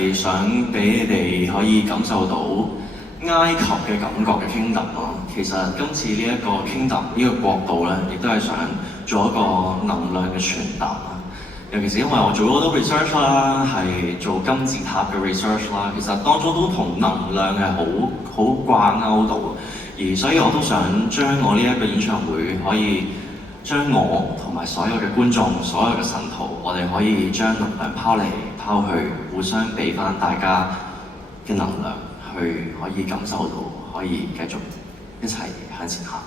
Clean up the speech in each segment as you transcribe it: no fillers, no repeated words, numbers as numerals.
係想俾你哋可以感受到埃及嘅感覺嘅 Kingdom 咯。其實今次呢一個 Kingdom 呢個國度咧，亦都係想做一個能量嘅傳達啦。尤其是因為我做咗好多 research 啦，係做金字塔嘅 research 啦，其實當中都同能量係好掛鈎到，而所以我都想將我呢一個演唱會可以將我同埋所有嘅觀眾、所有嘅神徒，我哋可以將能量拋嚟拋去，互相俾翻大家嘅能量，去可以感受到，可以繼續一齊向前行。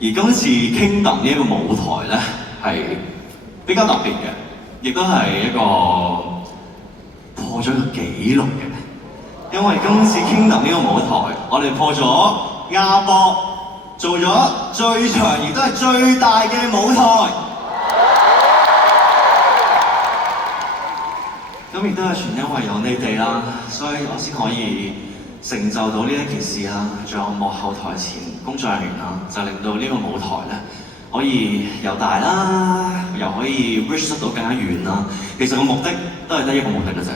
而今次 Kingdom 呢一個舞台咧，係比較特別嘅。亦都係一個破咗個紀錄嘅，因為今次 Kingdom 呢個舞台，我哋破咗亞博做咗最長亦都係最大嘅舞台。咁亦都係全因為有你哋啦，所以我先可以成就到呢一件事啦。仲有幕後台前工作人員啦，就令到呢個舞台咧，可以又大啦，又可以 reach 到更加遠啦。其實個目的都係得一個目的嘅啫，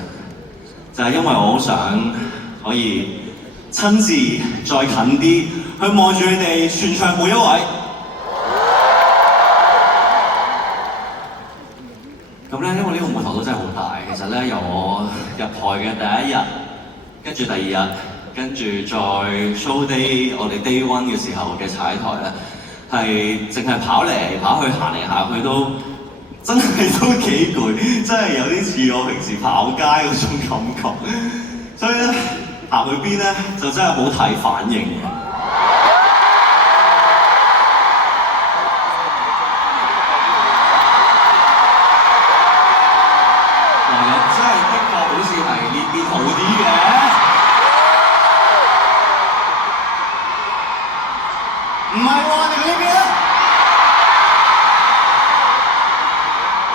就係因為我好想可以親自再近啲去望住你哋全場每一位。咁咧，因為呢個舞台都真係好大，其實咧由我入台嘅第一日，跟住第二日，跟住再 show day 我哋 day one 嘅時候嘅踩台咧。係淨係跑嚟跑去行嚟行去都真係都幾攰，真係有啲似我平時跑街嗰種感覺。所以咧行去邊咧就真係好睇反應嘅。真係的確好似係呢邊好啲嘅。唔係喎，你哋呢邊咧？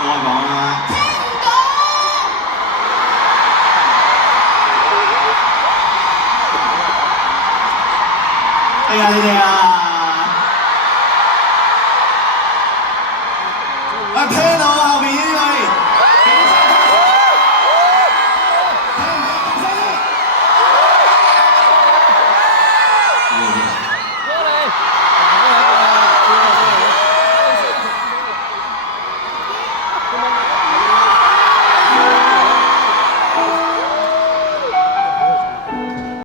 我講啦，聽唔到。哎呀，你哋啊！